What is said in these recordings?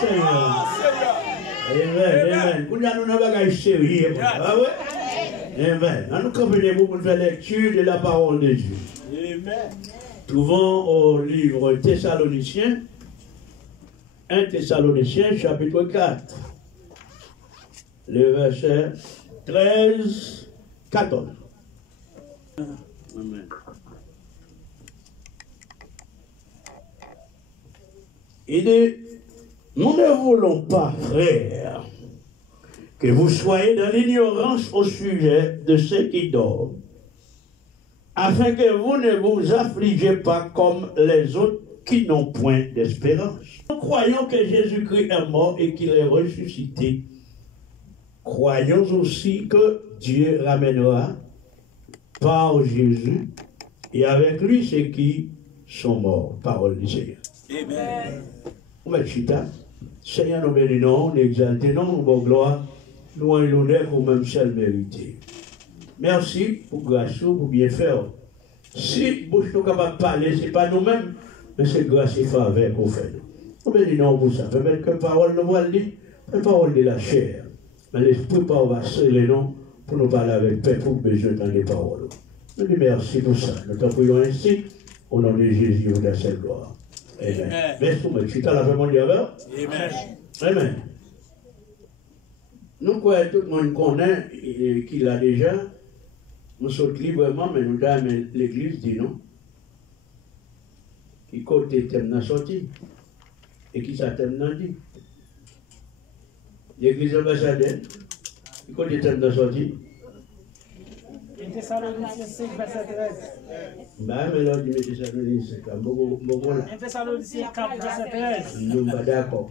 Seigneur. Amen. Amen. Nous avons un bagage sérieux. Ah ouais? Amen. Nous comprenons pour faire lecture de la parole de Dieu. Amen. Trouvons au livre Thessaloniciens, 1 Thessaloniciens, chapitre 4, le verset 13, 14. Amen. Il dit, nous ne voulons pas, frères, que vous soyez dans l'ignorance au sujet de ceux qui dorment, afin que vous ne vous affligez pas comme les autres qui n'ont point d'espérance. Nous croyons que Jésus-Christ est mort et qu'il est ressuscité. Croyons aussi que Dieu ramènera par Jésus et avec lui ceux qui sont morts. Parole du Seigneur. Amen. Seigneur, nous bénissons, nous exaltons, nous bon gloire, nous en l'honneur pour même seul mérité. Merci pour grâce, pour bien faire. Si vous êtes capable de parler, ce n'est pas nous-mêmes, mais c'est grâce et faveur qu'on fait. Nous bénissons pour ça. Peut-être que parole nous va le dire, la parole de la chair. Mais l'esprit va sceller nous pour nous parler avec paix, pour besoin dans les paroles. Nous disons merci pour ça. Nous t'en prions ainsi, au nom de Jésus, de sa gloire. Amen. Merci pour tu t'as la vraiment dit avec? Amen. Amen. Nous croyons tout le monde connaît qu'il a déjà. Nous sommes librement, mais nous avons l'église dit non. Qui côté thème n'a sorti. Et qui ça thème n'a dit. L'église ambassadeur. Qui côté thème n'a sorti. 1 Thessaloniciens 5, verset 13. Bah, mais là, tu mets Thessaloniciens 5. 1 Thessaloniciens 4, verset 13. Nous sommes d'accord.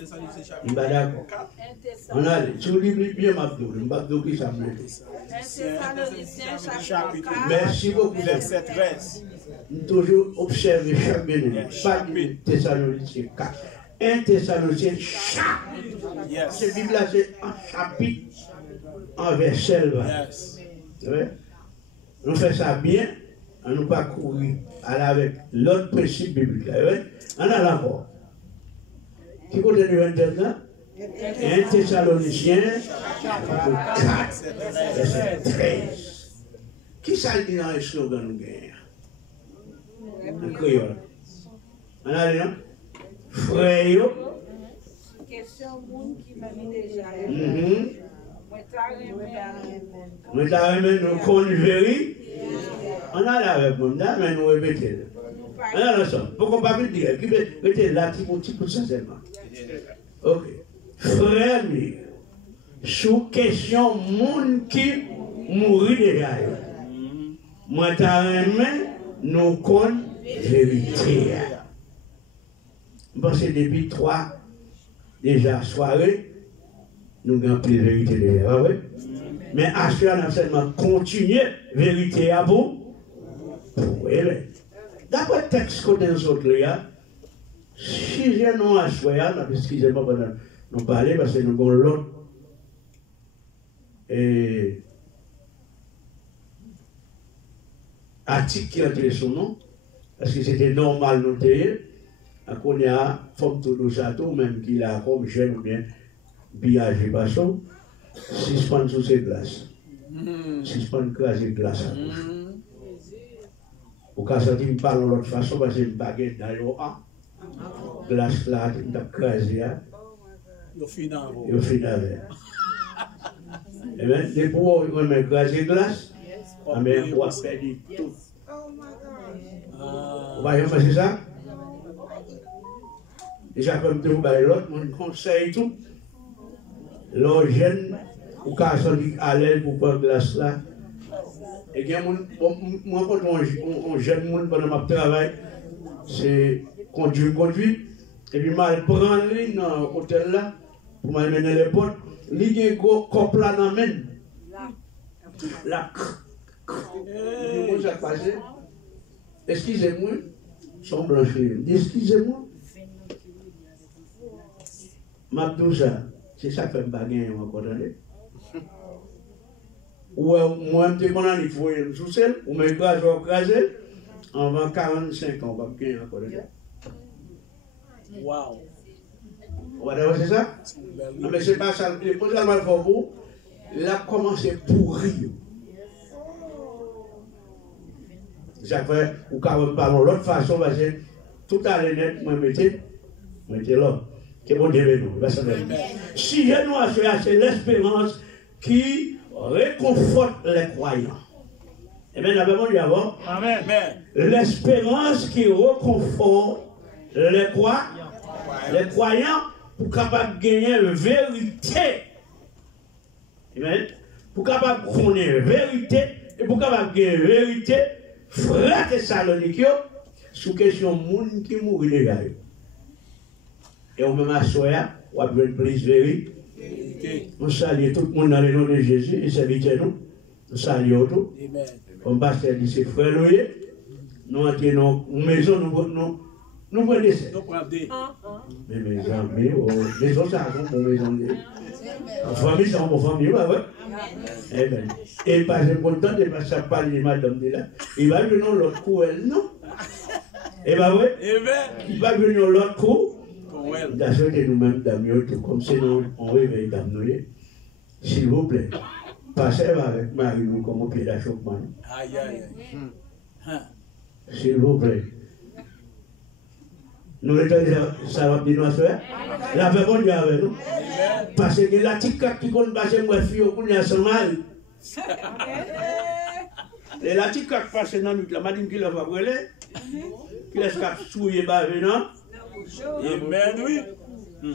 Nous sommes d'accord. On a dit, tu lis bien Mabdou qui s'en met. 1 Thessaloniciens chapitre 4. Merci beaucoup. Verset 13. Nous toujours observer chaque bénédiction. Pas de Thessaloniciens 4. 1 Thessaloniciens chapitre. Yes. Cette Bible-là, c'est un chapitre. En verset. Yes. Nous faisons ça bien, on ne pas courir avec l'autre principe biblique. On a encore. Qui côté de 21 1 Thessaloniciens 4, verset 13. Qui ça dit dans le slogan nous gagnons? En créole. On a dit non? Frère. Question monde qui va déjà. Nous avons converti. On a là avec nous, mais nous répétons. On a ensemble. Pourquoi pas me dire qui mettez là pour ça seulement. Ok. Frère, sous question monde qui mourit déjà. Moi, nous connaissons vérité. Parce que depuis 3 déjà soirée, nous avons pris la vérité déjà. Mais à ce moment, nous seulement continuer la vérité à vous. D'après le texte que nous autres là, si j'ai non à choisir, excusez-moi pendant nous parler parce que nous avons l'autre article qui a entré son nom, parce que c'était normal nous dire, qu'on y a forme tout le château, même qu'il a comme jeune ou bien billage et basson, 6 pans sous ses glaces. 6 pans crasé glace à bouche. Au cas où il parle de l'autre façon, parce que une baguette dans le A, glace là, il a crasé. Il finit avec. Il finit avec. Et bien, les pauvres, ils ont crasé glace, mais on va perdre tout. Vous voyez, c'est ça? Déjà, comme tout le monde, mon conseil tout. L'eau jeune, ou quand on à l'aise pour prendre glace là. Et bien, moi, quand on jeune monde pendant mon travail, c'est conduire. Et puis, je prends ligne dans l'hôtel là, pour m'amener les potes. Il y a un couple là dans la main. Là. Comment ça passe? Excusez-moi, son blanchir. Excusez-moi. Mabdouza, c'est ça que je ne encore donné. Ou moi, je me dis que je suis seul, ou je me crasé, en 45 ans, je ne vais pas encore donné. Wow. Vous voyez, c'est ça? Non, mais c'est pas ça. Le projet mal pour vous, il a commencé pour rire. Chaque fois, ou quand on parle de l'autre façon, parce que tout à l'heure, moi, mettez là. Que bon Dieu nous. Si je nous assure, c'est l'espérance qui réconforte les croyants. Et bien, la Bible dit avant, l'espérance qui réconforte les croyants pour capable de gagner une vérité. Amen. Pour capable de connaître une vérité et pour capable de gagner une vérité, frère Thessalonique, sous question de monde qui mourit déjà. Et on me m'assoit, on a besoin de plus vérité. On salue tout le monde dans le nom de Jésus et serviteurs nous. On salue tout. Comme pasteur dit, c'est frère Louis. Nous entrons dans la maison, nous prenons des. Mais mes amis, les autres, ça pour maison. En famille, c'est en famille, ouais. Et pas j'ai content de passer à parler de madame de là. Il va venir l'autre coup, elle, non? Et bien, oui. Il va venir l'autre coup. D'ailleurs, nous-mêmes, Damien, comme c'est nous, on réveille Damien. S'il vous plaît, passez avec Marie-Lou comme au pied d'achoppement. Aïe, aïe. S'il vous plaît. Nous ça va bien nous faire. La version Dieu avec nous. Parce que la petite qui compte passer moi fille au coup de son mari. Et la petite qui passe dans nous, la madame qui l'a va brûler. Qui laisse cap souiller bas venant. Amen, oui.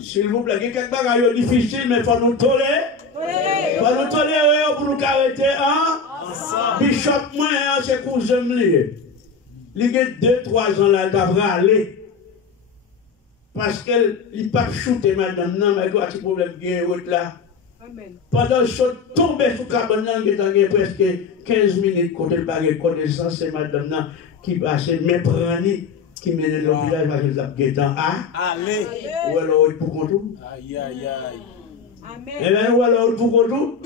S'il vous plaît, il y a quelques bagages difficiles, mais il faut nous tolérer. Il faut nous tolérer pour nous arrêter. Bishop, moi, c'est pour j'aime. Il y a 2-3 ans là, il devrait aller. Parce qu'il n'a pas shooté madame, non, mais il y a un petit problème bien là. Pendant que je suis tombé sur le cabane, il y a presque 15 minutes quand il a connaissance, c'est madame qui va se méprendre. Qui mène dans le village parce que ça est en A. Allez. Ou alors pour contour. Aïe, aïe, aïe. Amen. Et bien, ou alors pour contour.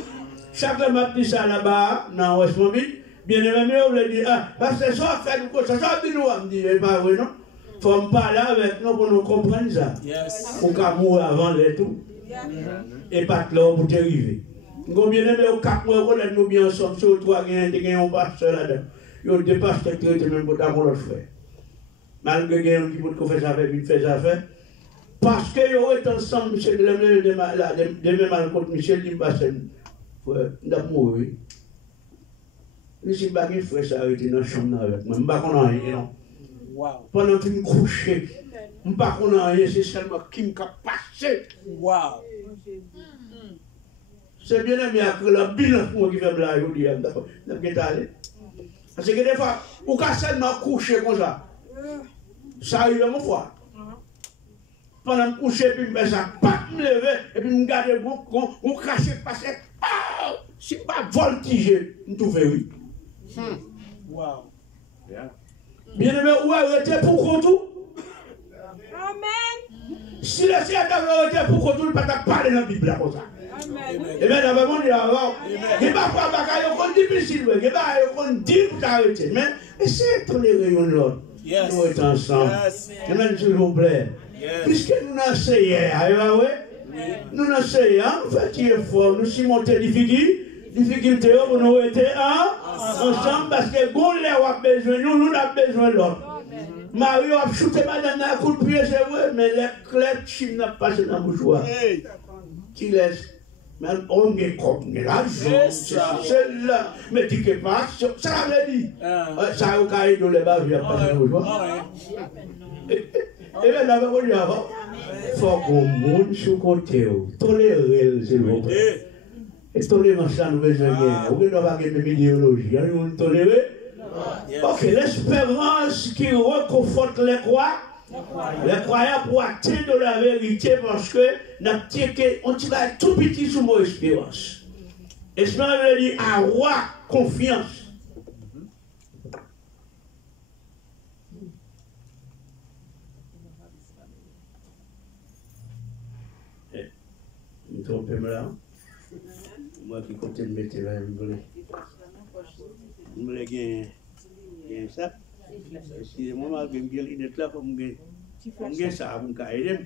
Chacun m'a dit ça là-bas, dans Westmobile. Bien aimé, on lui dit, parce que ça fait du coup, ça fait du on me dit, pas vrai, non? Il faut me parler avec nous pour nous comprendre ça. Pour qu'on mourir avant les tout. Et pas de l'or pour te arriver. Nous, bien aimé, au 4 mois, on est nous bien ensemble, sur 3 gagnants, on passe là-dedans. Il y a des pasteurs qui étaient même pour d'avoir l'autre frère. Malgré qu'il y ait un petit peu de fait affaire, il fait affaire. Parce qu'ils ont été ensemble, Michel, demain mal contre Michel, il passe, il a mouru. Il s'est pas frère, ça a été dans la chambre avec moi. Je ne sais pas qu'on a rien. Pendant que je me couchais, je ne sais pas qu'on a rien, c'est seulement qui m'a passé. Wow. C'est bien aimé que la bilan pour moi qui fait la journée. Parce que des fois, vous pouvez seulement coucher comme ça. Ça arrive à mon fois. Pendant que je couche, puis je ça, pas me lever, et puis je garde mon cracher, passer, si pas voltiger, je tout fait oui. Wow. Bien aimé, où arrêter pour qu'on tout? Amen. Si le ciel avait arrêté pour qu'on tout, il ne peut pas parler dans la Bible comme ça. Et bien, la Bible dit avant, il n'y a pas de bagaille difficile, il n'y a pas de dire pour t'arrêter, mais essayez de tolérer l'autre. Yes. Nous sommes ensemble. Amen, s'il vous plaît. Puisque nous n'enseignons, nous n'enseignons, nous faisons effort, nous sommes montés difficultés pour nous être ensemble parce que nous avons besoin, nous avons besoin de l'autre. Mario a shooté madame dans un coup de pied, c'est vrai, mais les clés chim n'a pas passé dans le mouchoir. Qui laisse. Mais on est comme l'argent, c'est là. Mais tu ne pas, ça veut dire. Ça a caillé dans les baves, il n'y a pas de mouchoir. Et bien, là, on dit avant, il faut qu'on monte sur le côté, tolérer, s'il vous plaît. Et tolérer, ça nous besoin de. On ne doit pas gagner l'idéologie, on doit tolérer. Ok, l'espérance qui réconforte les croyants pour atteindre la vérité parce que on tire tout petit sur mon espérance. Espérance veut dire avoir confiance. Vous me trompez là? Moi qui compte me mettre là, je voulais gagner ça. Excusez-moi, je vais me dire, il est là comme On gagne ça, on peut aider.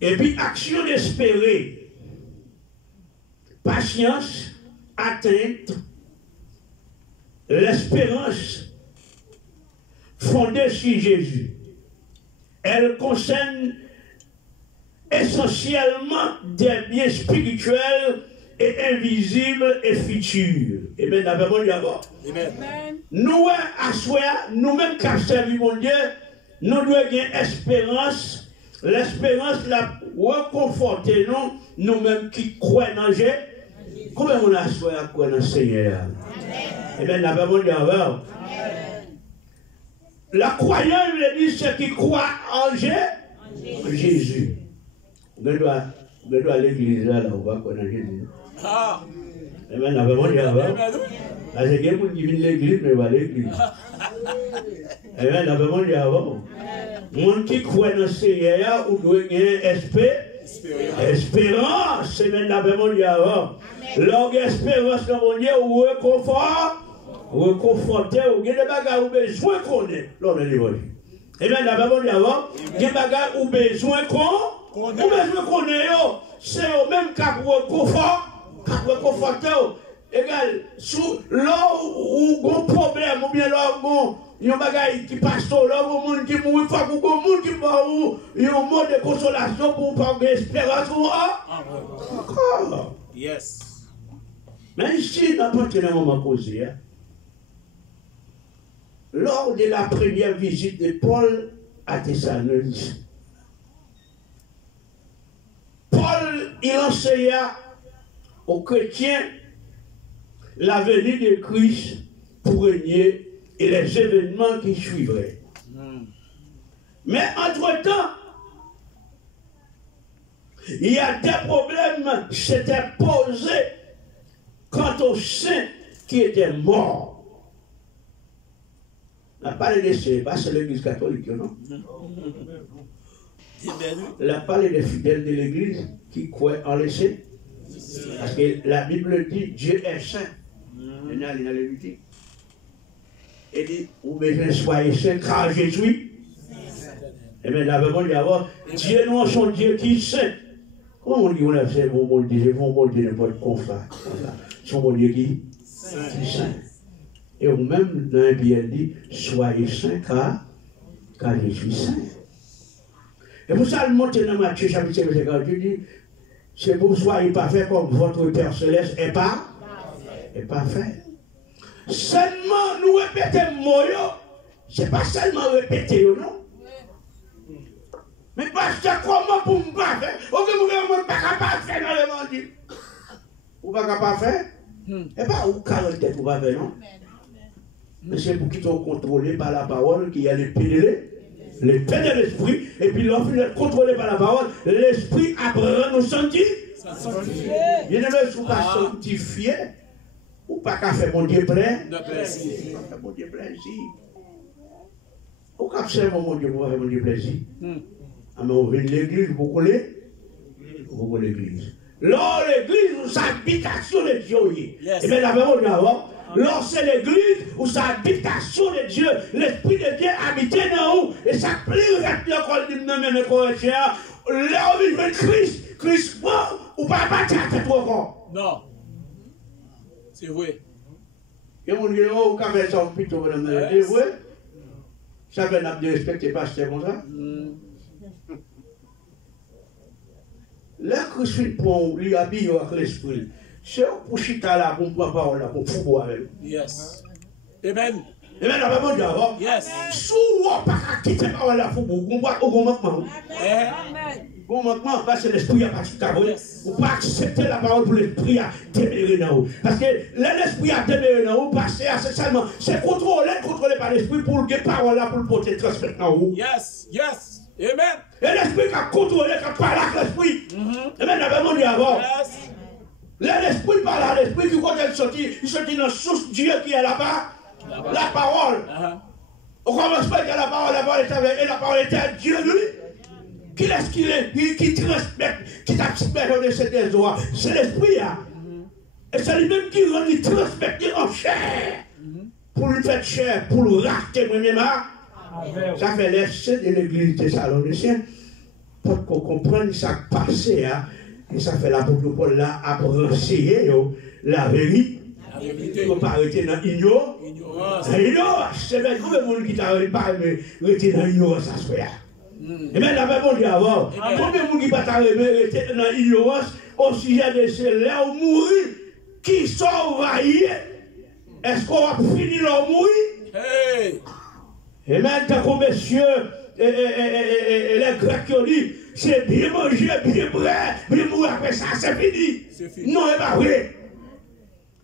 Et puis, action d'espérer, patience, atteinte, l'espérance fondée sur Jésus. Elle concerne essentiellement des biens spirituels et invisibles et futurs. Et bien, d'abord, d'abord. Nous, à soi, nous-mêmes qui avons servi mon Dieu, nous devons avoir espérance. L'espérance la reconforter nous-mêmes qui croyons en Dieu. Comment on a soi à croire dans le Seigneur? Et bien, d'abord, d'abord. La croyance, je dis, ceux qui croient en Jésus. On doit aller à l'église là, on va croire en Jésus. Et bien, d'abord, d'abord. Parce que quelqu'un qui vient de l'église, mais va à l'église. Et bien, d'abord, d'abord. Monde qui croit dans le Seigneur, ou doit gagner espérance. C'est bien d'abord, d'abord. L'orgue espérance dans mon Dieu, ou reconforter, ou il y a des bagages ou besoin qu'on ait. Lors de l'évangile. Et bien, d'abord, d'abord, il y a des bagages ou besoin qu'on ait. C'est au même cas pour reconforter. Égal, sous l'or ou un problème, ou bien l'or, il y a un bagage qui passe là, il y a un qui mourit, il y a un monde qui mort, il y a un mot de consolation pour pas d'espérance. Encore. Yes. Mais ici, n'importe quel moment causé, lors de la première visite de Paul à Thessalonique, Paul, il enseigna aux chrétiens la venue de Christ pour régner et les événements qui suivraient. Mais entre-temps, il y a des problèmes qui s'étaient posés quant aux saints qui étaient morts. On a parlé de ce, pas c'est l'église catholique, non? On a parlé des fidèles de l'église qui croient en l'essai. Parce que la Bible dit Dieu est saint. Il y a Lévitique. Et dit, vous besoin soyez saint car je suis. Et bien d'abord, Dieu nous son Dieu qui est saint. Comment on dit on a fait mon Dieu, mon Dieu n'est pas de conflit. Son mon Dieu qui est saint. Et vous-même, dans un billet dit, soyez saint car je suis saint. Et pour ça, le monter dans Matthieu chapitre 5, Dieu dit, c'est pour que vous soyez parfait comme votre Père Céleste est parfait. Seulement, nous répétons moyo, c'est pas seulement répéter, non? Mais parce que comment pour me pas faire? Ok, vous ne pas capable de faire dans l'évangile. Vous pas capable de faire? Et pas où caractère vous pas faire, non? Mais c'est pour qu'ils soient contrôlés par la parole, qu'il y a les pédélés. Les peines de l'esprit, et puis l'offre d'être contrôlé par la parole, l'esprit apprend nous sentir. Il ne veut pas sanctifier, ou pas qu'à faire mon Dieu plaisir. Mon Dieu plaisir. Ou qu'à faire mon Dieu pour faire mon Dieu plaisir. Mais on vient de l'église, vous connaissez l'église. Lors l'église, c'est l'habitation de Dieu. Et bien la parole d'abord. Lorsque c'est l'église ou sa habitation de Dieu, l'esprit de Dieu habite dans nous. Et ça plaît, regarde le dit non, mais Corinthiens, là où il veut Christ, ou pas battre à tête encore. Non. C'est vrai. Et on dit, oh, quand même, ça, plutôt, c'est vrai. Ça fait n'a pas de respecter le pasteur comme ça. Là, Christ prend, lui habille avec l'esprit. C'est pour chita là, pour prendre parole là, pour pouvoir avec. Yes. Amen. Amen, la Bible dit avant. Yes. Sous ou pas quitter parole là, pour vous, on voit au manquement. Amen. Bon manquement, parce que l'esprit n'a pas tout à vous. Ou pas accepter la parole pour l'esprit à demeurer dans vous. Parce que l'esprit a demeuré dans vous, parce que c'est seulement, c'est contrôlé par l'esprit pour que parole là, pour le porter transmettre dans vous. Yes. Yes. Amen. Et l'esprit qui a contrôlé, qui a parlé avec l'esprit. Amen, la Bible dit avant. Yes. L'esprit parle à l'esprit qui quand il sortit dans la source Dieu qui est là-bas, la parole. Au commencement, il y a la parole était avec, et la parole était à Dieu lui. Qui est-ce qu'il est, qui transmet, qui transmet de cette joie? C'est l'esprit. Et c'est lui-même qui rend, qui transmet, qui en chair. pour lui faire chair, pour le racheter moi-même, ça fait l'essai de l'église thessalonicienne, pour qu'on comprenne ça passé, et ça fait l'apôtre Paul là, à renseigner la vérité. Il ne faut pas arrêter dans l'ignorance. C'est bien comme le monde qui t'a arrêté dans l'ignorance, ça se fait. Et bien, la même chose avant. Combien de monde qui pas arrêté dans l'ignorance au sujet de ceux-là où mourir, qui sont envahis? Est-ce qu'on va finir leur mourir? Et maintenant, comme messieurs, les Grecs qui ont dit, c'est bien manger, bien boire, bien mourir, après ça, c'est fini. Non, c'est pas vrai.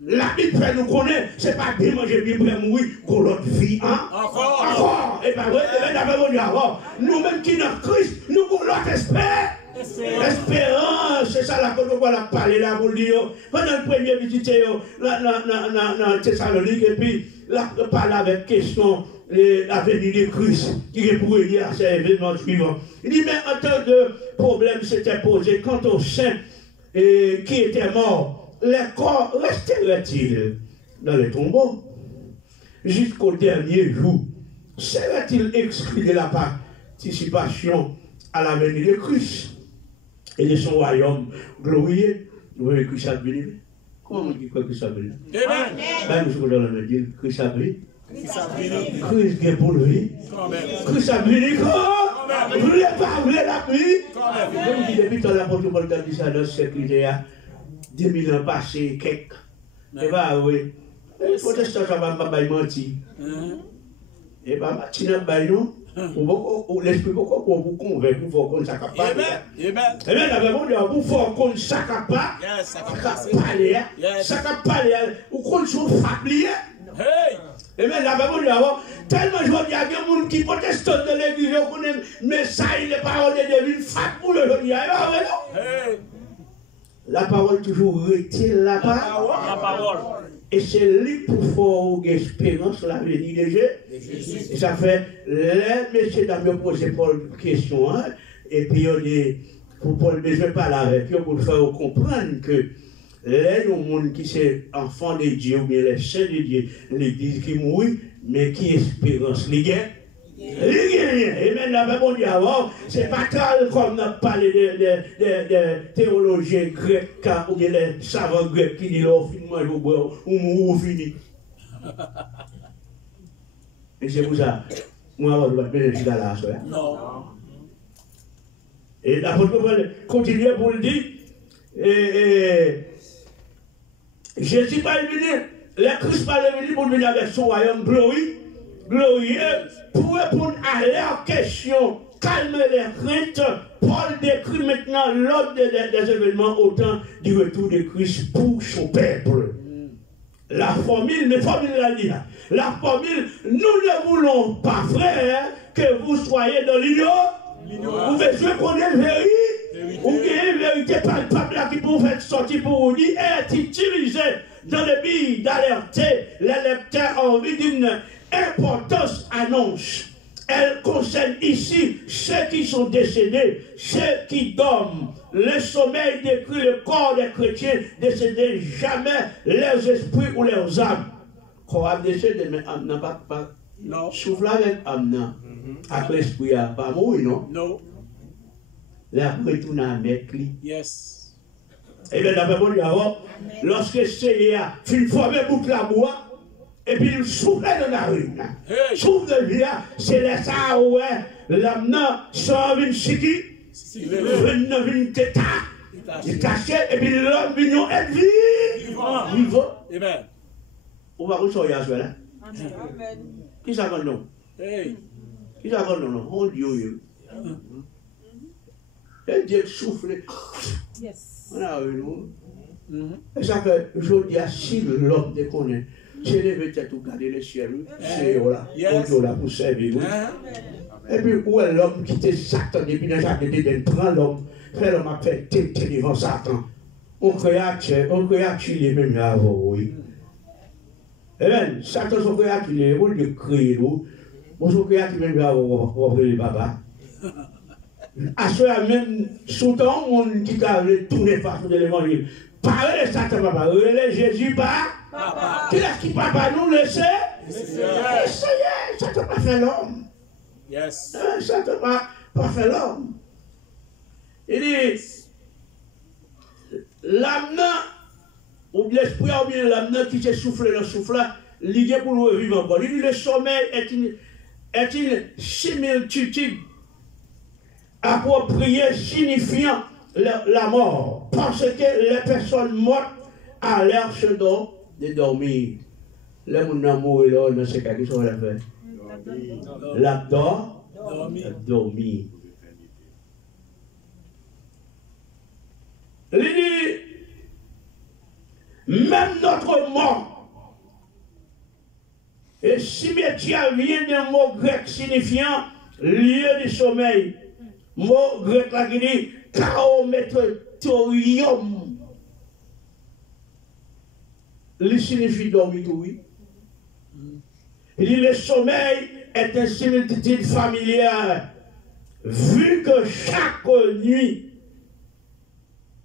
La Bible nous connaît, c'est pas bien manger, bien boire, mourir, qu'on l'autre vie, hein? Encore. Et pas vrai, et bien, nous-mêmes qui sommes Christ, nous avons l'autre espérance, c'est ça la qu'on va parler là, vous dire. Pendant le premier visite, dans Thessalonique, et puis, là, on parle avec question. L'avenir de Christ qui est pour lier à ces événements suivants. Il dit, mais en tant de problème s'était posé quant aux saints qui étaient morts, les corps resteraient-ils dans les tombeaux jusqu'au dernier jour? Serait-il exclu de la participation à l'avenir de Christ et de son royaume glorieux? Vous voyez que Christ a venu. Comment on dit que Christ a venu? Amen. Nous sommes dans le dire Christ a venu. Christ est pour lui. Christ a venu. Vous ne voulez pas, vous voulez la pluie. Comme dit depuis ton apôtre Paul a dit ça dans ce siècle, 2000 ans passés, quelques. Et bien, oui. Les protestants, ça va pas mentir. Et bien, Martina Bayon, l'esprit beaucoup pour vous convaincre, pour voir qu'on ne s'accapare pas. Et bien, la Bible dit, pour voir qu'on ne s'accapare pas, ça ne pas ou qu'on soit fablié. Et bien, la Bible dit, tellement je vois qu'il y a des gens qui protestent de l'église, mais ça, il est paroles de Dieu, fat pour le jour. La parole toujours retient la parole. Et c'est lui pour faire l'espérance, l'avenir de Jésus. Et ça fait, les messieurs dames posent Paul question, et puis on dit, pour Paul, mais je ne vais pas là avec eux pour faire comprendre que les gens qui sont enfants de Dieu, ou bien les saints de Dieu, l'église qui mourit, mais qui espérance, les gars. Et même la Bible dit avant, c'est pas tal comme on a parlé de théologiens grecs, ou bien les savants grecs qui disent là, finalement, ou mourir fini. Et c'est pour ça, moi, je ne vais pas là. Non. Et l'apôtre Paul continue pour le dire, Jésus pas venu, le Christ pas venu pour venir avec son royaume glorieux, pour répondre à leurs questions, calmer les craintes. Paul décrit maintenant l'ordre des événements au temps du retour de Christ pour son peuple. La formule, la formule, nous ne voulons pas, frère, que vous soyez dans l'ignorance. Vous devez connaître la vérité, ou qu'il y ait une vérité palpable qui peut vous faire sortir pour vous dire, est utilisée dans le but d'alerter les lecteurs en vue d'une importance annonce. Elle concerne ici ceux qui sont décédés, ceux qui dorment. Le sommeil décrit le corps des chrétiens décédés, jamais leurs esprits ou leurs âmes. Quand on a décédé, mais âme n'a pas. Non. Souffle avec âme, avec l'esprit, pas mourir, non? Non. La retourne à mettre lui. Yes. Et bien, la Bible dit avant, lorsque c'est une fois même boucle la bois, et puis il souffle dans la rue. Souffle de vie, c'est les ça, ouais, l'âme, 120 siki, 29 teta, il cachait, et puis l'homme vient être vivant. Amen. On va ressortir à cela. Amen. Qui ça va non? Qui ça va non? On dit oui. Et Dieu souffle. Yes. On a eu nous. Et ça fait, je dis à si l'homme déconne, c'est levé tête ou garder le ciel, c'est là pour servir. Et puis, où est l'homme qui était Satan depuis le jardin d'Éden, prend l'homme, fait l'homme a fait têter devant Satan. On créature les mêmes là, oui. Eh bien, Satan, son créature, il est de crier, nous. Son créature, même là, on va ouvrir les babas. À ce moment même, sous temps, on qui a tourné face de l'évangile. Parlez de Satan, papa. Relais Jésus, papa. Qui est-ce qui, papa, nous le sait? Le Seigneur, ça ne t'a pas fait l'homme. Yes. Ça ne t'a pas fait l'homme. Il dit, l'âme, ou l'esprit, ou bien l'âme qui s'est soufflé le souffle, l'idée pour nous vivre encore. Il dit, le sommeil est une similitude appropriée signifiant la mort. Parce que les personnes mortes à l'air se donnent de dormir. Les gens mourir là, dans ce cas, qu'est-ce qu'on a fait? L'abdor, dormir. Il dit, même notre mort, et cimetière vient d'un mot grec signifiant lieu du sommeil. Mot grec là qui dit kaometorium. Il signifie dormir, oui. Il dit le sommeil est une similitude familière, vu que chaque nuit,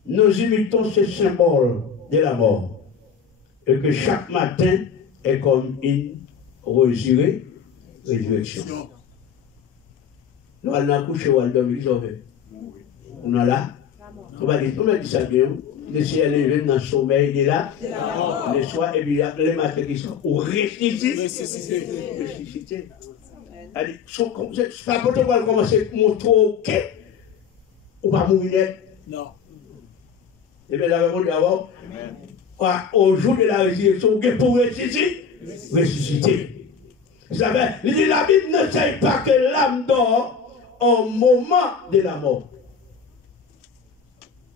nous imitons ce symbole de la mort, et que chaque matin est comme une résurrection. Nous allons coucher ou allons dormir, on a là, on va dire ça bien, le ciel est dans le sommeil, il est là, le soir, et puis les matins qui sont ressuscités. C'est pas pour te voir commencer à montrer ou pas mourir. Non. Et bien, la réponse d'abord, au jour de la résurrection, pour ressusciter. La Bible ne sait pas que l'âme dort au moment de la mort.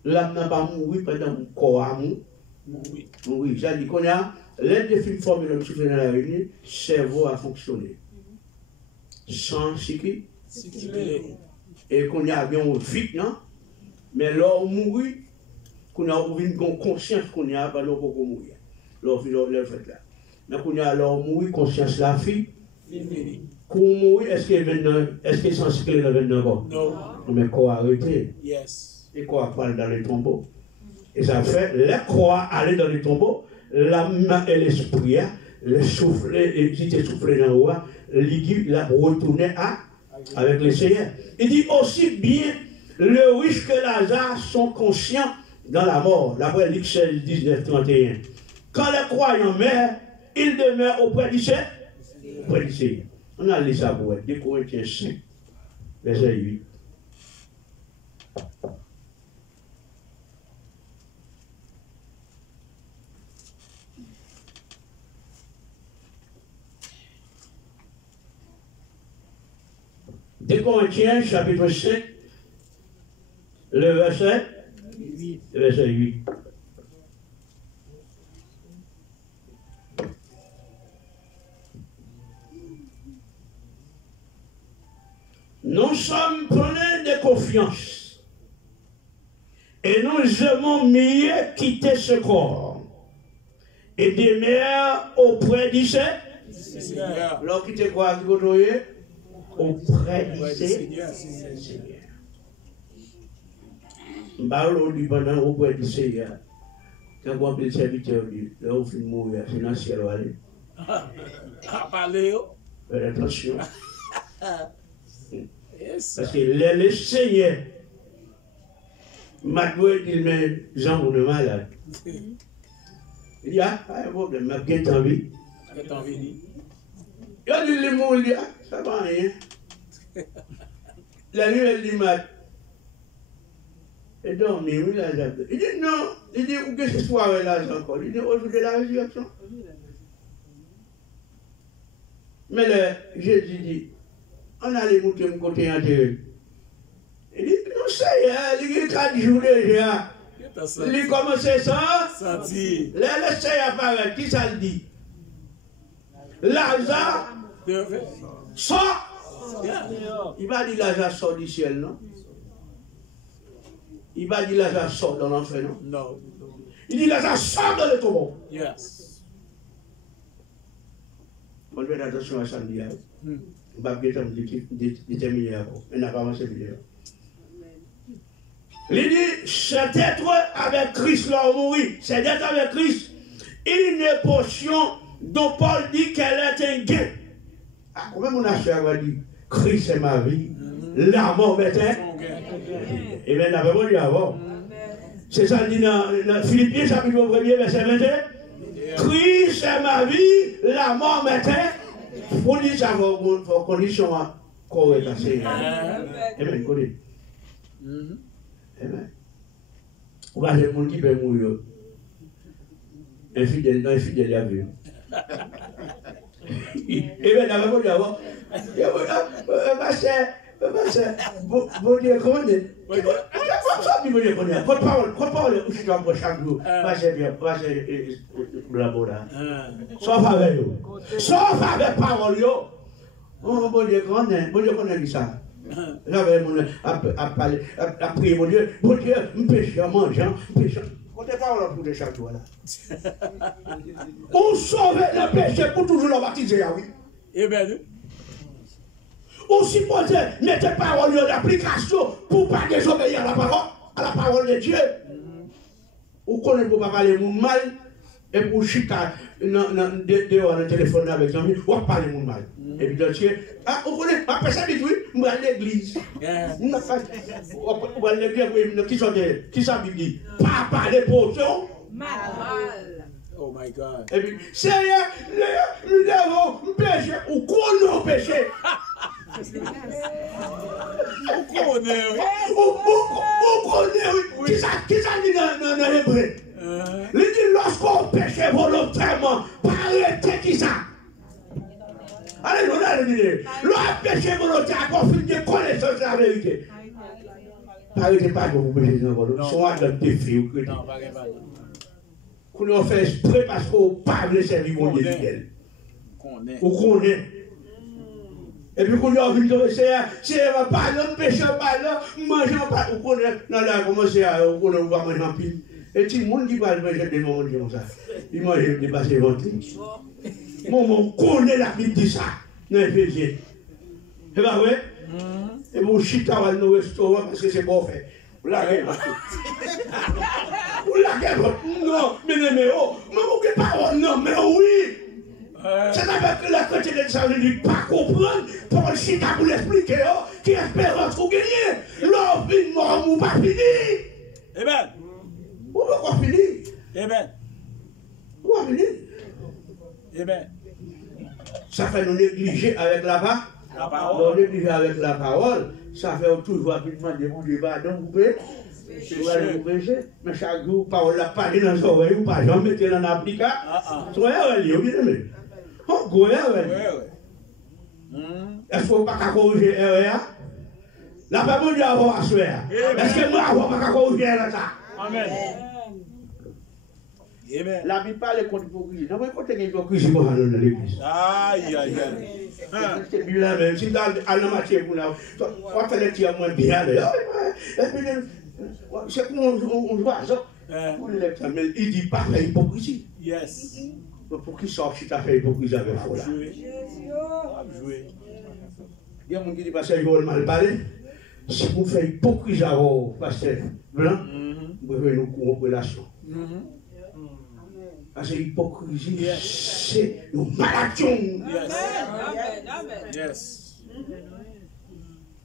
L'âme n'a pas mouru pendant le corps à mourir. Ça dit qu'on a l'aide de film formule souffle dans la réunion, le cerveau a fonctionné. Sans circuler. Et qu'on a bien vite, non? Mais l'homme mourir, qu'on a une conscience qu'on a pas l'homme pour mourir. L'homme fait là. Mais qu'on a l'homme mourir, conscience la fille. Pour mourir, est-ce qu'il est sans circuler dans le 29 ans? Non. Mais quoi arrêter? Yes. Et quoi parle dans les tombeaux? Et ça fait, les croix aller dans les tombeaux, l'âme et l'esprit, le souffle, et si tu souffles dans le roi, l'équipe l'a retourné avec le Seigneur. Il dit aussi bien, le riche que Lazare sont conscients dans la mort. D'après Luc 16, 19, 31. Quand les croyants meurent, ils demeurent auprès du Seigneur. On a lu ça pour être 2 Corinthiens 5, verset 8. Deux Corinthiens, chapitre 5, le verset 8. Nous sommes pleins de confiance et nous aimons mieux quitter ce corps et demeurer auprès du Seigneur. Alors, quitter quoi, auprès du Seigneur. Parlons du pendant auprès du Seigneur. Quand on appelle le serviteur, là où il mourir, c'est dans le ciel. Faites attention. Parce que le Seigneur m'a dit, mais Jean, vous êtes malade. Il dit, ah, pas de problème, mais bien envie. Il a dit, les mots, il dit, ah, ça va rien. La nuit, elle dit, mat. Et dormir, oui, là, il dit, non. Il dit, où que ce soit là encore? Il dit, aujourd'hui, de la résurrection. Mais là, Jésus dit, on allait monter mon côté intérieur. Il dit, non, c'est, il y a 4 jours déjà. Il commence ça. Le Seigneur apparaît, qui ça le dit? Lazare sort. Il va dire Lazare sort du ciel, non? Il va dire Lazare sort dans l'enfer, non? Non. Il dit Lazare sort dans le tombeau. Yes. On doit faire attention à ça. On va bien déterminer encore. On n'a pas avancé vidéo. Il dit, c'est d'être avec Christ là où mourir. C'est d'être avec Christ. Une portion dont Paul dit qu'elle est un gain. Ah, comment mon acheteur va dire, Christ est ma vie, la mort est un. Et bien, la parole dit avant. C'est ça, il dit dans Philippiens, chapitre 1er, verset 21. Christ est ma vie, la mort est un. Pour dire ça, vos conditions correctes. Amen. Amen. Ou pas le monde qui peut mourir. Infidèle, non, infidèle, il y a vu. Et bien, la parole dit avant. Bon Dieu, comment on est? Quand parole, je dois me chaque jour. Passez bien, passez bravo là. Sauf avec vous. Sauf avec parole. Oh, bon Dieu, comment on est? Bon Dieu, comment on dit ça? J'avais mon à prier, mon Dieu, me péché en mangeant, péché. Quand tu parles pour chaque jour là. On sauve le péché pour toujours le baptiser, oui. Eh bien, ou supposé mettre parole en application pour ne pas désobéir à la parole de Dieu. Ou qu'on ne peut pas parler mon mal et pour chita dehors dans le téléphone avec les amis, ou parler mon mal. Et puis Dieu, ah, vous connaissez, après ça, dit oui, je vais à l'église. On va à l'église, qui ça dit? Pas parler pour eux. Mal. oh my God. Et puis, Seigneur, nous devons pécher ou qu'on nous péché. On connaît, oui. On connaît, oui. Qui ça dit dans l'hébreu? Il dit lorsqu'on péche volontairement, pas arrêter qui ça? Allez, on a le dire. Lorsqu'on péche volontairement, on finit de connaissance de la vérité. Arrêtez pas de vous pécher dans votre soit dans le défi ou que non. Qu'on nous fait exprès parce qu'on parle de servir mon Dieu fidèle. Ou qu'on est. Et puis qu'on lui a vu dire, c'est un pardon, péché pardon, mangeant pas, ou qu'on est dans la commencer à, ou qu'on va manger en pile. Et tout le monde qui va manger des moments comme ça. Il mange des passés ventrés. On connaît la Bible dit ça, dans Éphésiens. C'est pas vrai? Et mon chita va nous restaurer parce que c'est bon fait. Vous l'avez pas. Vous l'avez pas. Non, mais oh, mais vous ne pas, non, mais oui. C'est avec la chrétienne de ça, je ne dis pas comprendre, pour le chita pour l'expliquer, qui espère qu'on gagne. L'homme vit mort ou pas fini. Eh bien. Vous ne pas fini. Eh bien. Vous pas fini. Eh bien. Ça fait nous négliger avec la parole. Nous négliger avec la parole. Ça fait toujours rapidement demander pardon, vous pouvez. Vous allez vous pécher. Mais chaque jour, parole la parler dans son oreille ou pas, j'en mettez dans l'application. Soyez à l'île, vous bien. Oh, goûtez à l'île. Est-ce qu'on ne peut pas corriger REA? La parole de avoir à se faire. Est-ce que moi, on ne peut pas corriger ça? Amen. Amen. La Bible parle contre l'hypocrisie. Non, mais quand il y a une hypocrisie, moi, dans l'église. Aïe, aïe, aïe. C'est bien même. Si dans la matière, on fait le tir moins bien. C'est comme on voit ça. Il dit pas la hypocrisie. Yes. Pour qui sort si tu as fait hypocrisie avec vous là? Jouer. Il y a des gens qui disent parce qu'ils veulent mal parler. Si vous faites hypocrisie avec vous, pasteur blanc, vous pouvez nous courir en relation. Parce que l'hypocrisie, c'est une maladie. Yes.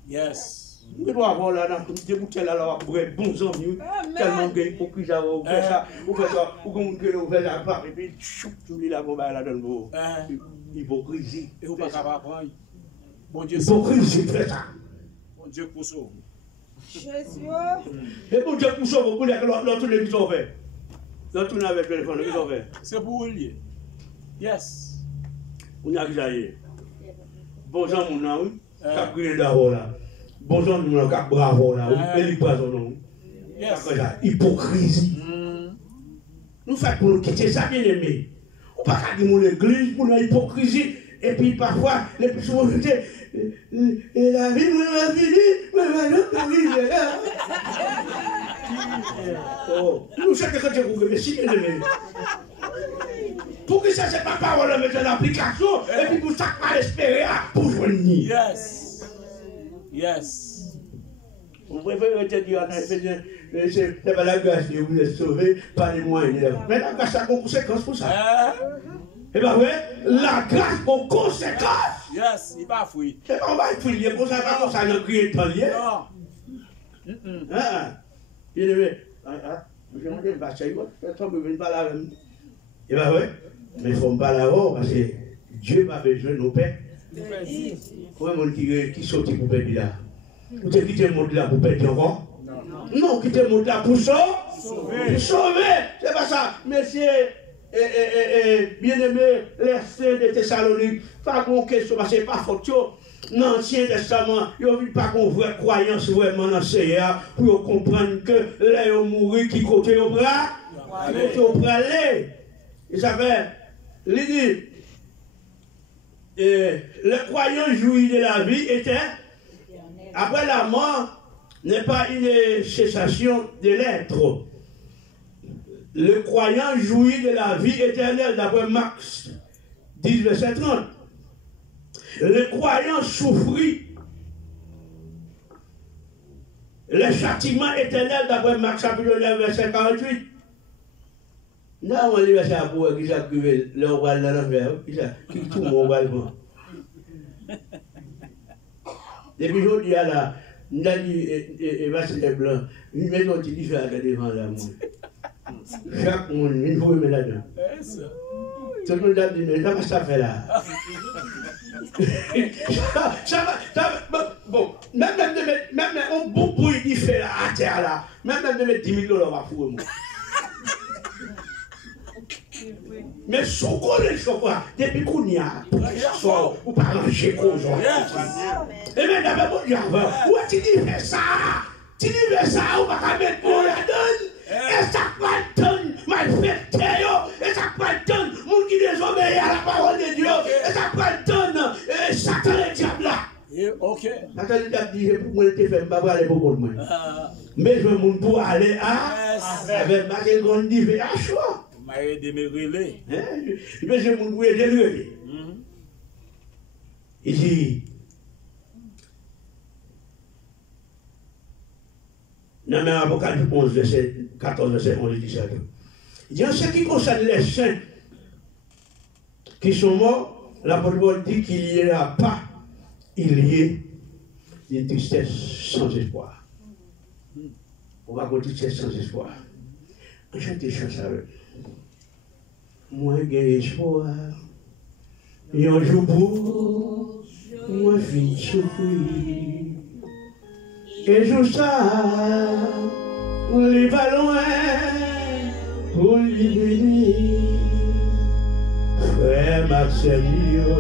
Yes. Nous devons avoir là, dans toutes les bouteilles là, pour être bons amis, tellement que l'hypocrisie, vous faites ça, vous faites ça, vous faites ça, et puis, tu lis la bombe là dans vos hypocrisie. Et vous ne pouvez pas apprendre. Bon Dieu, hypocrisie, fait ça. Bon Dieu pour ça. Jésus. Et bon Dieu pour ça, vous voulez que l'autre les qu'ils ont fait. L'autre on avait le téléphone, qu'ils ont fait. C'est pour vous lier. Yes. On a déjà bon gens, mon nom, qui a crié d'abord là. Bon gens, mon nom, qui a bravo là. Et il passe son nom. Hypocrisie. Nous faisons pour nous quitter ça, bien aimé. On ne peut pas dire mon église pour l'hypocrisie. Et puis parfois, les personnes vont dire, la vie m'a fini, mais la vie oh, nous sommes quand vous mais si bien aimé. Pour que ça, c'est pas parole à mettre en application, et puis pour ça, pas espérer pour joindre. Yes. Yes. Vous préférez te dire, c'est pas la grâce de vous êtes sauvé par les moyens. Mais la grâce a une conséquence pour ça. Et bien, oui, la grâce aux conséquences. Yes, il pas fouille. C'est pas on va fouiller, comme ça, pas comme ça, dans le crier de lié. Non. Il est, je me dis, bah, c'est bon, personne ne veut pas la même. Et bien, oui, mais il ne faut pas la voir, parce que Dieu n'a pas besoin de nos pères. Comment un monde qui sortit pour perdre là? Vous avez quitté le monde là pour perdre encore? Non, quitter le monde là pour sauver. Pour sauver. C'est pas ça. Messieurs, bien-aimés, les saints de Thessalonique, pas qu'on question, parce que c'est pas faute. Dans l'Ancien Testament, il n'y a pas qu'on vraie croyance vraiment dans le Seigneur pour comprendre que là, ils ont mouru, qui côté au bras, côté au bras, il s'appelle, il dit, le croyant jouit de la vie était, après la mort, n'est pas une cessation de l'être. Le croyant jouit de la vie éternelle, d'après Marc 10, verset 30. Le croyant souffrit le châtiment éternel, d'après Marc chapitre 9, verset 48. Non, on lit verset à pour qui s'accumule, le roi de l'enfer, qui tout mon roi. Depuis aujourd'hui, là, nous avons dit, verset blanc, une maison qui dit, je vais regarder devant la monde. Chaque monde, une fois, mais là-dedans. Tout le monde a dit, mais là, qu'est-ce que ça fait là? Bon, même un bon bruit qui fait là, à terre là, même de mettre 10 000 $, on va foutre. Mais si on connaît le chocolat, depuis qu'on y a, ou pas manger qu'on joue. Et même d'abord, mon Dieu, où tu dis fais ça? Tu dis fais ça, ou pas mettre pour la donne? Et ça pas le donne, mal fait, et ça pas le donne, moun qui désobéit à la parole de Dieu, et ça pas le donne, et Satan le diable là. Ok. Satan le diable dit, pour moi, je fais, pas aller pour moi. Mais je veux pour aller avec ma grande dive à choix. Je vais aider mes relais. Mais je veux pour aider le relais. Il dit, dans l'Apocalypse 11, verset 14, verset 11 et 17. Il dit, en ce qui concerne les saints qui sont morts, l'apôtre Paul dit qu'il n'y aura pas, il y ait une tristesse sans espoir. On va continuer tristesse sans espoir. On chante des chansons avec. Moi, j'ai espoir. Et un jour beau, moi, je vais souffrir. Et je ça, on les va loin pour lui venir. Frère Maximilio,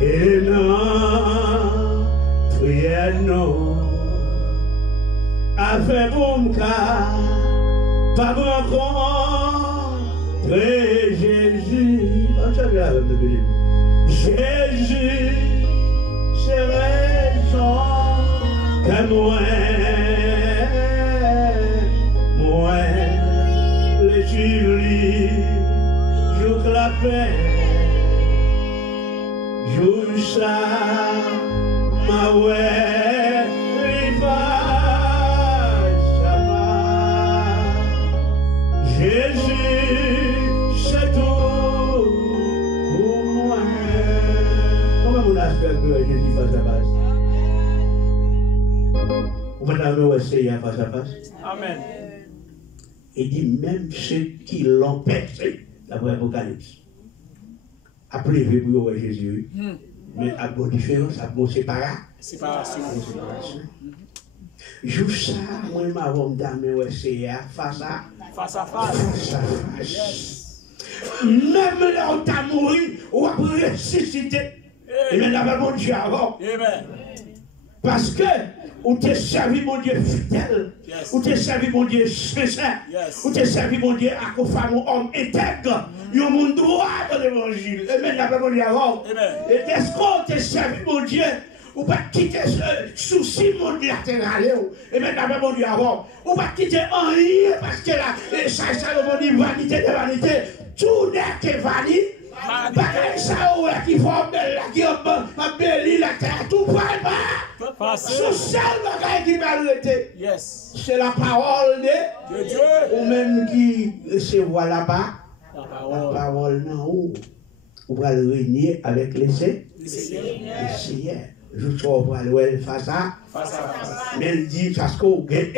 et non, prière non. Afin pour me pas rencontrer Jésus. Jésus, c'est raison. Que moi, les jury, joue la paix, joue ça, ma ouais, les ça va. Jésus, c'est tout pour moi. Comment vous l'avez que Jésus face à face? Vous allez essayer face à face. Amen. Il dit même ceux qui l'ont percé, d'après l'Apocalypse, après il pour voir Jésus, mais à bonne différence, à bonne séparation. Juste ça, moi, ma femme dame, essayer face à face. Même là où tu as mouru, ou après ressuscité, et même là, mon Dieu avant. Parce que ou t'es servi mon Dieu fidèle, ou t'es servi mon Dieu sincère, ou t'es servi mon Dieu à une femme ou homme intègre, il y a mon droit dans l'évangile. Et maintenant, mon Dieu avant. Et est-ce qu'on t'es servi mon Dieu, ou pas quitter ce souci mon Dieu latéral, et maintenant, mon Dieu avant, ou pas quitter en ligne, parce que là, ça, mon Dieu, vanité de vanité, tout n'est que vanité. Bagay ça ouais qui forme là qui a belli la terre tout pas ce seul bagay qui va arrêter. Yes. C'est la parole de Dieu ou même qui recevoir là-bas La parole non haut. On va le régner avec les Seigneurs. Je trouve qu'on va le face à face. Mais il dit, parce qu'on gagne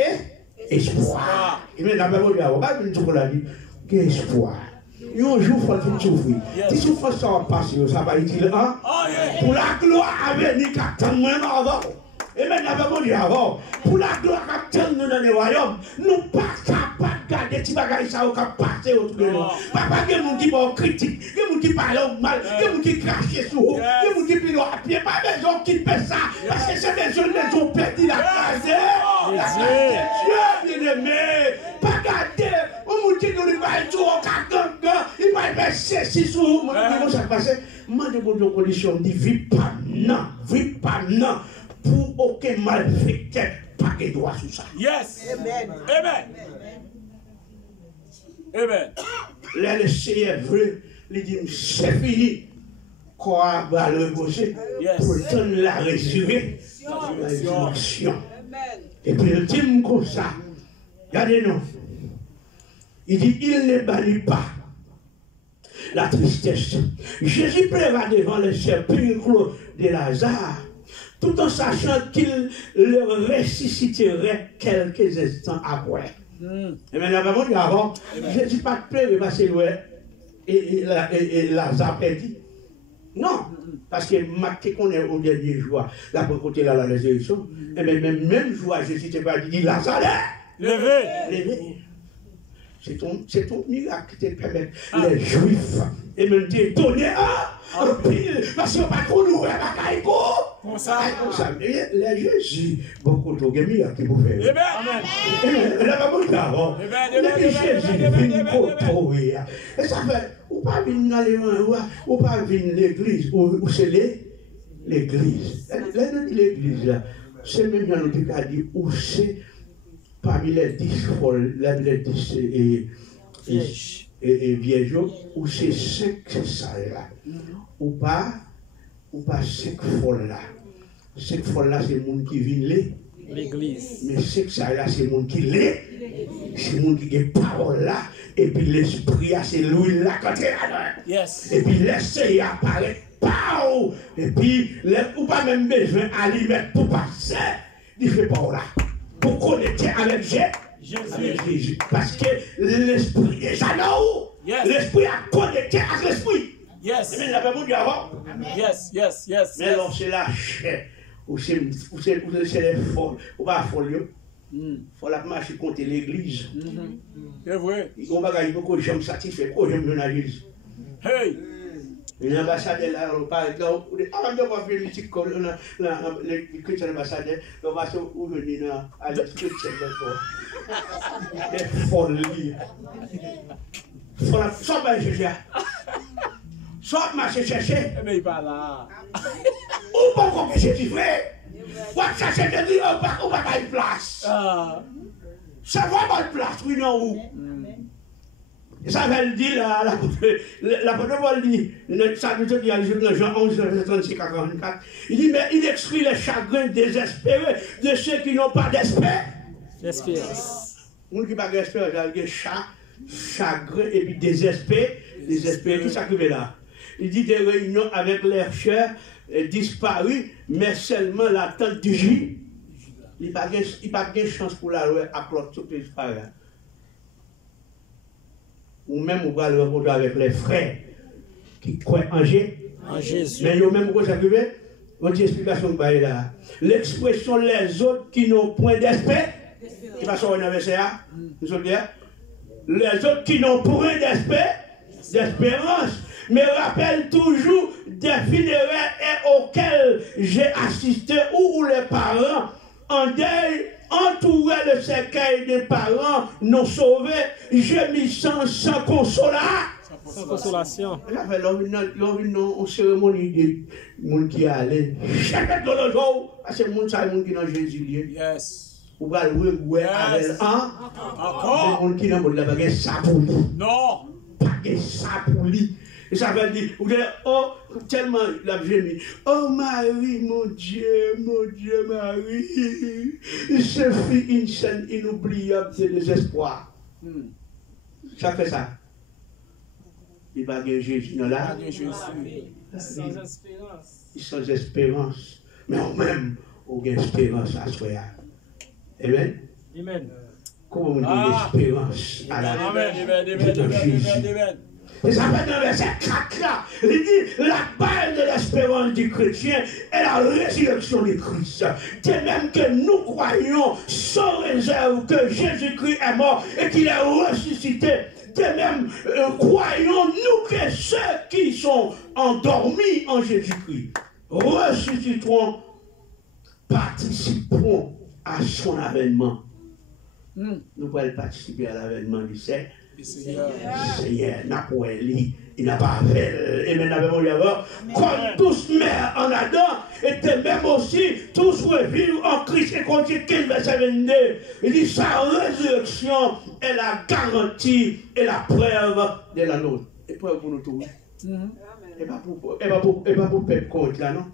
espoir. Et maintenant, on va dire, espoir. Un jour, il faut qu'il souffre. Si souffre ça passe, ça va être là. Pour la gloire à venir, qu'attend même avant. Et maintenant, on dire avant. Pour la gloire qu'attend nous dans le royaume, nous pas capables de garder des bagages ça au cap passer autour de nous. Papa, il y a des gens qui vont critiquer, il y a des gens qui parlent mal, il y a des gens qui crachent sur vous, il y a des gens qui pilent à pied, pas des gens qui fait ça. Parce que c'est des gens qui ont perdu la grâce. La grâce de Dieu, bien-aimé. Pas garder. On me dit que nous va être au caca, il va être ceci sur vous. Comment ça passe? Moi, je vous donne condition de vie pas non. Pour aucun malfaiteur, pas de droit sur ça. Yes. Amen. Là, le Seigneur veut, il dit, c'est fini. Quoi va le reposer pour donner la résurrection. Et puis il dit comme ça, regardez-nous. Il dit, il ne bannit pas la tristesse. Jésus préva devant le sépulcre de Lazare, tout en sachant qu'il le ressusciterait quelques instants après. Et maintenant, avant, Jésus pas de parce que et Lazare dit. Non, parce que Matthieu qu'on est au dernier jour, là pour côté là la résurrection, et même jour, Jésus t'ai pas dit Lazare, levez. C'est ton miracle qui te permet les Juifs et même te donner un pile parce qu'on va pas nous comme ça. Les Jésus, beaucoup de miracles qui vous font. Amen. Là, Jésus vient et ça fait, ou pas venir dans les mains, ou pas venir l'église, ou c'est l'église. L'église là, c'est même dans notre cas dit, où c'est parmi les 10 folles, les 10 vierges, ou c'est 5 salles là, ou pas 5 folles là. 5 folles là, c'est le monde qui vient l'église. Mais 5 salles là, c'est le monde qui l'est. C'est le monde qui a parole là, et puis l'esprit là, c'est l'huile là quand il est là. Et puis l'essai apparaît, pow! Et puis, ou pas même besoin à lui mettre pour passer, il fait pas là. Pour connecter avec Jésus. Parce que l'esprit est déjà là où? L'esprit a connecté avec l'esprit. Mais il n'avait pas dit avant. Mais alors c'est la chair. Ou c'est les folles. Ou pas folle. Il faut la marcher contre l'église. C'est vrai. Il va gagner beaucoup de gens satisfaits. Pourquoi j'aime bien l'église? Hey! Une ambassadeur là, on parle de avant de voir les chrétiens ambassadeurs, on va se ouvrir à l'esprit de c'est folie. Soit bien chercher. Soit marcher chercher. Mais il va là. Ou pas qu'on peut chercher vrai. Ou chercher de dire, on va pas une place. C'est vraiment une place, oui, non, où? Et ça veut dire, la parole dit, ça nous dit dans Jean 11, 36, 44, il dit, mais il exclut les chagrins désespérés de ceux qui n'ont pas d'espérance. Ceux qui n'ont pas d'espérance, il y a chagrin et puis désespéré, qui s'arrive là. Il dit des réunions avec leur chair disparues, mais seulement l'attente du jour. Il n'y a pas de chance pour la loi à plot tout disparaît. Ou même on va le rencontrer avec les frères qui croient en Jésus. Mais ils même quoi ça arrive? On dit explication que là. L'expression les autres qui n'ont point d'espérance. Qui va sortir un verset là? Les autres qui n'ont point d'espérance me rappellent toujours des funérailles auxquelles j'ai assisté où les parents en deuil entouraient le cercueil des parents non sauvés, je m'y sens sans consolation. J'avais l'homme en cérémonie de monde qui allait jamais dans le jour, parce que le monde qui est dans Jésus. Ou va le ouais avec encore le monde qui n'a pas de ça pour lui. Non, pas de ça pour lui. Et ça veut dire, oh, tellement la gémie. Oh Marie, mon Dieu, Marie. Ce fut une scène inoubliable de désespoir. Ça fait ça. Il va gagner Jésus dans là. Sans espérance. Sans espérance. Mais en même, on a espérance à soi. Amen. Amen. Comment on dit l'espérance à la Jésus. Et ça fait dans le verset 4 là, il dit la base de l'espérance du chrétien est la résurrection de Christ. De même que nous croyons sans réserve que Jésus-Christ est mort et qu'il est ressuscité. De même, croyons-nous que ceux qui sont endormis en Jésus-Christ ressusciteront, participeront à son avènement. Nous pouvons participer à l'avènement du Seigneur, n'a pas lui, il n'a pas fait. Et maintenant, comme tous meurent en Adam, et de même aussi, tous revivent en Christ. Et Corinthiens 15, verset 22, il dit sa résurrection est la garantie et la preuve de la nôtre. Et preuve pour nous tous. Et pas pour le peuple contre là, non?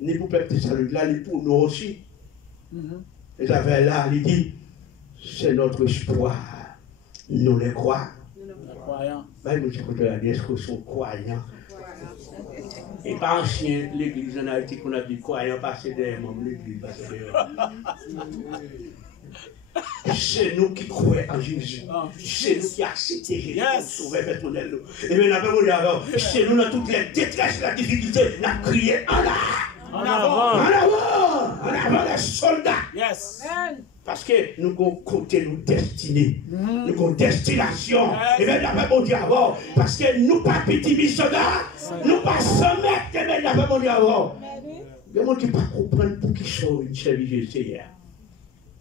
Ni pour le peuple Thessalonique là, ni pour nous aussi. Et ça fait là, il dit, c'est notre espoir. Nous les croyons. Croyants. Nous est-ce qu'ils sont croyants? Et pas ancien, l'église en Haïti qu'on a dit croyants, passer derrière l'église. C'est nous qui croyons en Jésus. C'est nous qui acceptons Jésus. Et maintenant, c'est nous dans toutes les détresses, la difficulté, la crier en avant les soldats. Yes. Parce que nous avons côté, nous destinés, nous avons destination. Et bien, la Bible dit avant, parce que nous pas petits soldats, nous pas 100 mètres, et bien, la Bible dit avant. Il y a des gens qui ne comprennent pas pour qui sont une service Seigneur.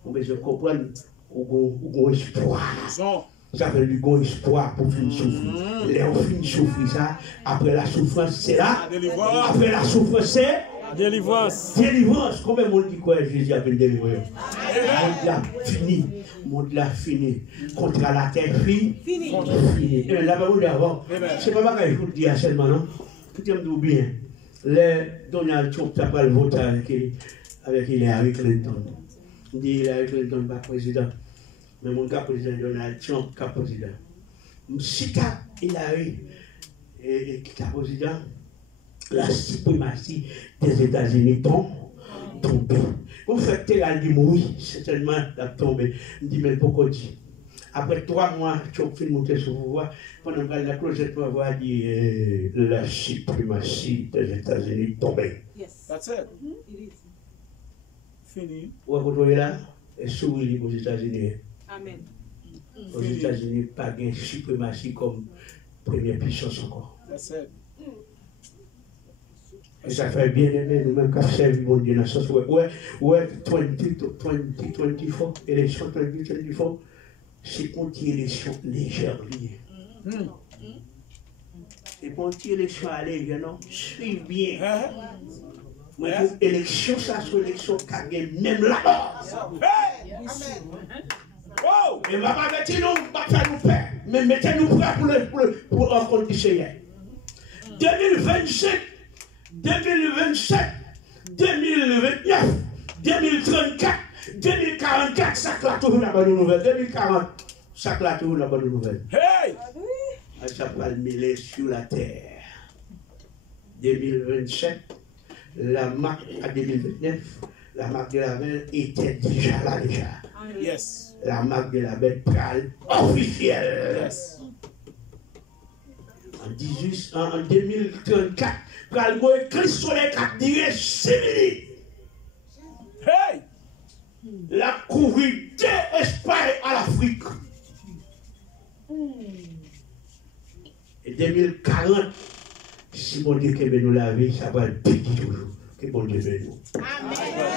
On besoin de comprendre qu'on espoir. Ça veut dire qu'on espoir pour finir souffrir. Les on finit souffrir ça, après la souffrance, c'est là. Après la souffrance, c'est délivrance. Délivrance. Combien de monde qui croit que Jésus a fait délivrer? Le monde l'a fini. Le monde l'a fini. Contre la terre, fini. Et la Bible d'avant, c'est pas que je vous dis seulement, non? Tout le monde bien. Les Donald Trump a pas le vote avec Hillary Clinton. On dit Hillary Clinton pas président. Mais mon gars président Donald Trump pas président. Si tu as Hillary qui est président, la suprématie des États-Unis tombe. Vous faites tel dit oui, certainement la tombé. Je dis mais pourquoi dit? Après 3 mois, tu as fait monter sur le pouvoir. Pendant que la closette pour avoir dit la suprématie des États-Unis tombée. Yes. That's it. It is. Fini. Vous voyez là, et sourire aux États-Unis. Amen. Aux États-Unis, pas de suprématie comme première puissance encore. That's it. Et ça fait bien aimer nous-mêmes qu'à servir mon Dieu dans ce sens. Ouais, 2024, élection 2024, c'est pour une élection légère. C'est pour une élection légère, non? Suis bien. Mais pour élection, ça soit élection qui a même là-bas. Et ma pas mettre nous, pas faire nous peur. Mais mettez-nous prêts pour rencontrer le Seigneur. 2027, 2029, 2034, 2044, ça claque toujours la bonne nouvelle. 2040, ça claque toujours la bonne nouvelle. Hey! Ça va le mêler sur la terre. 2027, la marque à 2029, la marque de la belle était déjà là déjà. Yes. La marque de la belle prale officielle. Yes. En 2034, pral go écrit sur les 4 direct 6 minutes. Hey! La couvrir 2 Espagnes à l'Afrique. Et 2040, si bon Dieu que nous la vie, ça va le piquer toujours. Que bon Dieu veut nous. Amen.